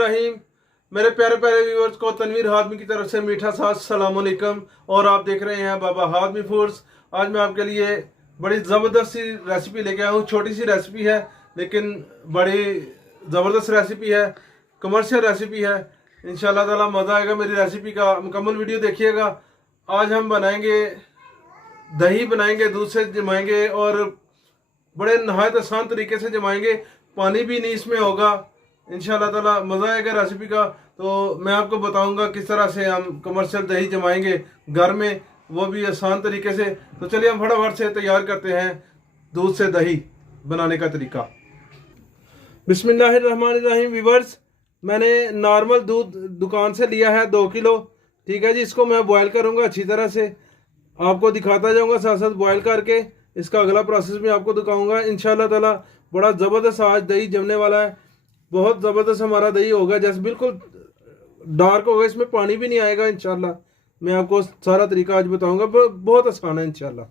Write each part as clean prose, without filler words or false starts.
रहीम। मेरे प्यारे प्यारे व्यूअर्स को तनवीर हादमी की तरफ से मीठा सा अस्सलाम वालेकुम। और आप देख रहे हैं बाबा हादमी फूड्स। आज मैं आपके लिए बड़ी ज़बरदस्त सी रेसिपी लेके आया हूँ। छोटी सी रेसिपी है लेकिन बड़ी ज़बरदस्त रेसिपी है, कमर्शियल रेसिपी है। इंशाल्लाह ताला मज़ा आएगा। मेरी रेसिपी का मुकम्मल वीडियो देखिएगा। आज हम बनाएंगे दही, बनाएंगे दूध से जमाएंगे और बड़े नहायत आसान तरीके से जमाएंगे। पानी भी नहीं इसमें होगा। इंशाल्लाह ताला मज़ा आएगा रेसिपी का। तो मैं आपको बताऊंगा किस तरह से हम कमर्शियल दही जमाएंगे घर में, वो भी आसान तरीके से। तो चलिए हम फटाफट से तैयार करते हैं दूध से दही बनाने का तरीका। बिस्मिल्लाहिर्रहमानिर्रहीम। व्यूअर्स, मैंने नॉर्मल दूध दुकान से लिया है 2 किलो। ठीक है जी, इसको मैं बॉयल करूंगा अच्छी तरह से, आपको दिखाता जाऊंगा साथ साथ बॉयल करके। इसका अगला प्रोसेस भी आपको दिखाऊंगा इंशाल्लाह ताला। बड़ा ज़बरदस्त आज दही जमने वाला है। बहुत ज़बरदस्त हमारा दही होगा, जैसे बिल्कुल डार्क होगा, इसमें पानी भी नहीं आएगा इंशाल्लाह। मैं आपको सारा तरीका आज बताऊंगा, बहुत आसान है इंशाल्लाह।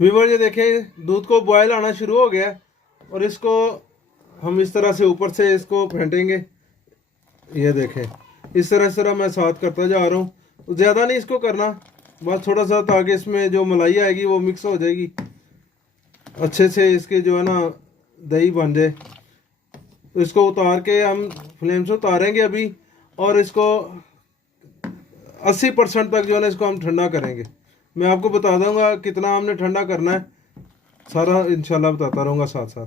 व्यूअर ये देखें, दूध को बॉयल आना शुरू हो गया और इसको हम इस तरह से ऊपर से इसको फेंटेंगे। ये देखें, इस तरह मैं साथ करता जा रहा हूँ। ज़्यादा नहीं इसको करना, बस थोड़ा सा, ताकि इसमें जो मलाई आएगी वो मिक्स हो जाएगी अच्छे से, इसके जो है ना दही बन जाए। तो इसको उतार के हम फ्लेम से उतारेंगे अभी, और इसको 80% तक जो है ना इसको हम ठंडा करेंगे। मैं आपको बता दूंगा कितना हमने ठंडा करना है, सारा इंशाल्लाह बताता रहूँगा साथ साथ।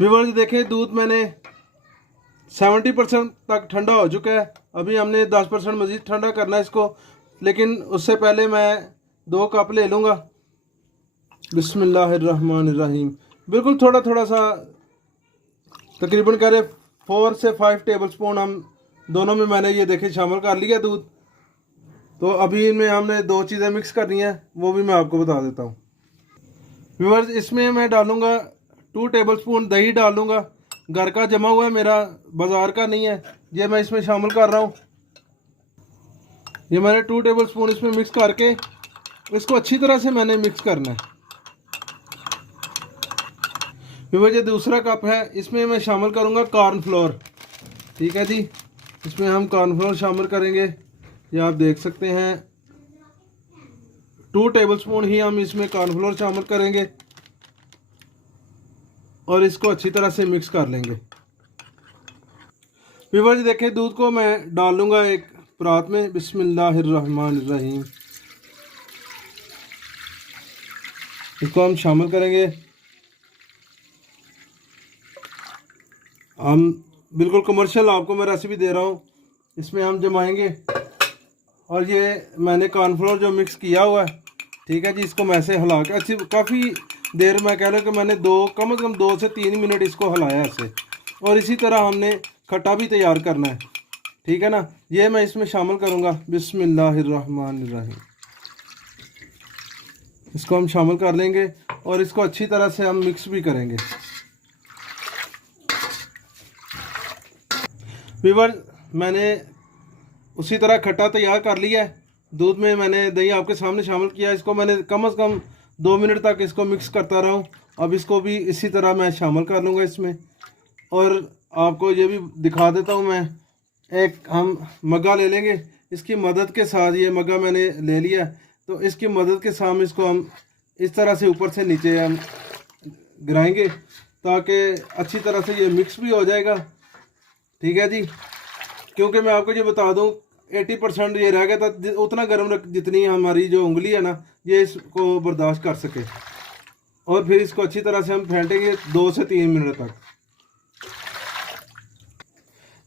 व्यूअर्स देखें, दूध मैंने 70% तक ठंडा हो चुका है। अभी हमने 10% मज़ीद ठंडा करना है इसको, लेकिन उससे पहले मैं 2 कप ले लूँगा। बिस्मिल्लाहिर्रहमानिर्रहीम। बिल्कुल थोड़ा थोड़ा सा, तकरीबन कह रहे 4 से 5 टेबल स्पून हम दोनों में मैंने ये देखे शामिल कर लिया दूध। तो अभी इनमें हमने 2 चीज़ें मिक्स करनी है, वो भी मैं आपको बता देता हूँ। व्यूअर्स, इसमें मैं डालूँगा 2 टेबल स्पून दही डालूँगा। घर का जमा हुआ है मेरा, बाज़ार का नहीं है। ये मैं इसमें शामिल कर रहा हूँ। ये मैंने 2 टेबल स्पून इसमें मिक्स करके इसको अच्छी तरह से मैंने मिक्स करना है। फिर ये दूसरा कप है, इसमें मैं शामिल करूँगा कॉर्नफ्लोर। ठीक है जी, इसमें हम कॉर्नफ्लोर शामिल करेंगे। ये आप देख सकते हैं 2 टेबल स्पून ही हम इसमें कॉर्नफ्लोर शामिल करेंगे और इसको अच्छी तरह से मिक्स कर लेंगे। व्यूअर्स देखें, दूध को मैं डाल लूँगा एक परात में। बिस्मिल्लाहिर्रहमानिर्रहीम। इसको हम शामिल करेंगे। हम बिल्कुल कमर्शियल आपको मैं रेसिपी दे रहा हूँ। इसमें हम जमाएंगे, और ये मैंने कॉर्नफ्लोर जो मिक्स किया हुआ है, ठीक है जी, इसको मैं ऐसे हिला के अच्छी काफ़ी देर, मैं कह रहा हूँ कि मैंने कम से कम 2 से 3 मिनट इसको हिलाया ऐसे। और इसी तरह हमने खट्टा भी तैयार करना है, ठीक है ना। ये मैं इसमें शामिल करूँगा। बिस्मिल्लाहिर्रहमानिर्रहीम। इसको हम शामिल कर लेंगे और इसको अच्छी तरह से हम मिक्स भी करेंगे। व्यूअर्स, मैंने उसी तरह खट्टा तैयार कर लिया है। दूध में मैंने दही आपके सामने शामिल किया। इसको मैंने कम से कम 2 मिनट तक इसको मिक्स करता रहा हूँ। अब इसको भी इसी तरह मैं शामिल कर लूँगा इसमें। और आपको ये भी दिखा देता हूँ मैं, एक हम मग्गा ले लेंगे। इसकी मदद के साथ, ये मग्गा मैंने ले लिया, तो इसकी मदद के साथ इसको हम इस तरह से ऊपर से नीचे हम गिराएंगे, ताकि अच्छी तरह से ये मिक्स भी हो जाएगा। ठीक है जी, क्योंकि मैं आपको ये बता दूं 80% ये रह गया था, उतना गर्म रख जितनी हमारी जो उंगली है ना, ये इसको बर्दाश्त कर सके। और फिर इसको अच्छी तरह से हम फेंटेंगे 2 से 3 मिनट तक।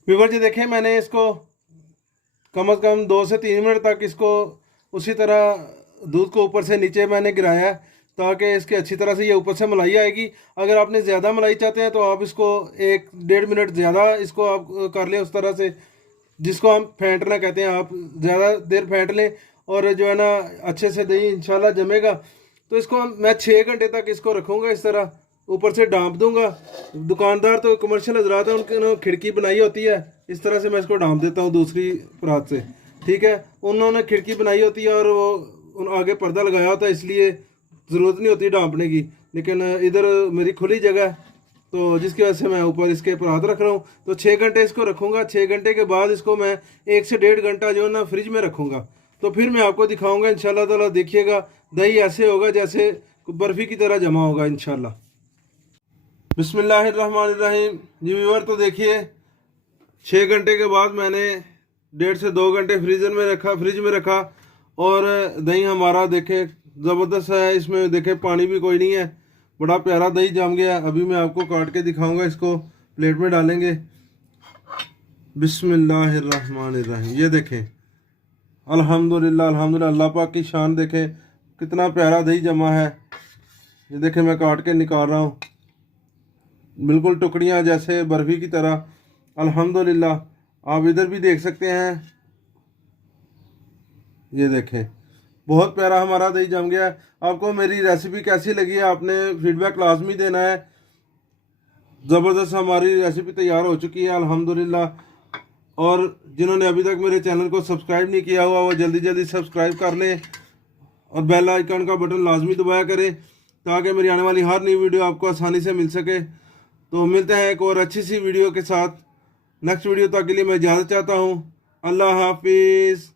व्यूअर्स जी देखें, मैंने इसको कम से कम 2 से 3 मिनट तक इसको उसी तरह दूध को ऊपर से नीचे मैंने गिराया है, ताकि इसकी अच्छी तरह से ये ऊपर से मलाई आएगी। अगर आपने ज़्यादा मलाई चाहते हैं तो आप इसको 1-1.5 मिनट ज़्यादा इसको आप कर लें, उस तरह से, जिसको हम फेंटना कहते हैं। आप ज़्यादा देर फेंट लें और जो है ना अच्छे से दही इंशाल्लाह जमेगा। तो इसको मैं 6 घंटे तक इसको रखूँगा इस तरह, ऊपर से डांप दूंगा। दुकानदार तो कमर्शियल हजरात है, उनके खिड़की बनाई होती है, इस तरह से मैं इसको डांप देता हूँ दूसरी परात से। ठीक है, उन्होंने खिड़की बनाई होती है और वो आगे पर्दा लगाया होता है, इसलिए ज़रूरत नहीं होती डांपने की। लेकिन इधर मेरी खुली जगह है, तो जिसकी वजह से मैं ऊपर इसके ऊपर हाथ रख रहा हूँ। तो 6 घंटे इसको रखूँगा। 6 घंटे के बाद इसको मैं 1 से 1.5 घंटा जो है ना फ्रिज में रखूँगा। तो फिर मैं आपको दिखाऊँगा इंशाल्लाह ताला। देखिएगा दही ऐसे होगा जैसे बर्फ़ी की तरह जमा होगा इंशाल्लाह। बिस्मिल्लाहिर्रहमानिर्रहीम। जी व्यूअर, तो देखिए 6 घंटे के बाद मैंने 1.5 से 2 घंटे फ्रिज में रखा और दही हमारा देखें ज़बरदस्त है। इसमें देखें पानी भी कोई नहीं है, बड़ा प्यारा दही जम गया। अभी मैं आपको काट के दिखाऊंगा, इसको प्लेट में डालेंगे। बिस्मिल्लाहिर्रहमानिर्रहीम। ये देखें अल्हम्दुलिल्लाह अल्हम्दुलिल्लाह, अल्लाह पाक की शान। देखें कितना प्यारा दही जमा है। ये देखें मैं काट के निकाल रहा हूँ, बिल्कुल टुकड़ियाँ जैसे बर्फ़ी की तरह। अल्हम्दुलिल्लाह आप इधर भी देख सकते हैं। ये देखें बहुत प्यारा हमारा दही जम गया है। आपको मेरी रेसिपी कैसी लगी है आपने फीडबैक लाजमी देना है। ज़बरदस्त हमारी रेसिपी तैयार हो चुकी है अल्हम्दुलिल्लाह। और जिन्होंने अभी तक मेरे चैनल को सब्सक्राइब नहीं किया हुआ वो जल्दी जल्दी सब्सक्राइब कर लें और बेल आइकन का बटन लाजमी दबाया करें ताकि मेरी आने वाली हर नई वीडियो आपको आसानी से मिल सके। तो मिलते हैं एक और अच्छी सी वीडियो के साथ। नेक्स्ट वीडियो तक के लिए मैं इजाज़त चाहता हूँ। अल्लाह हाफिज़।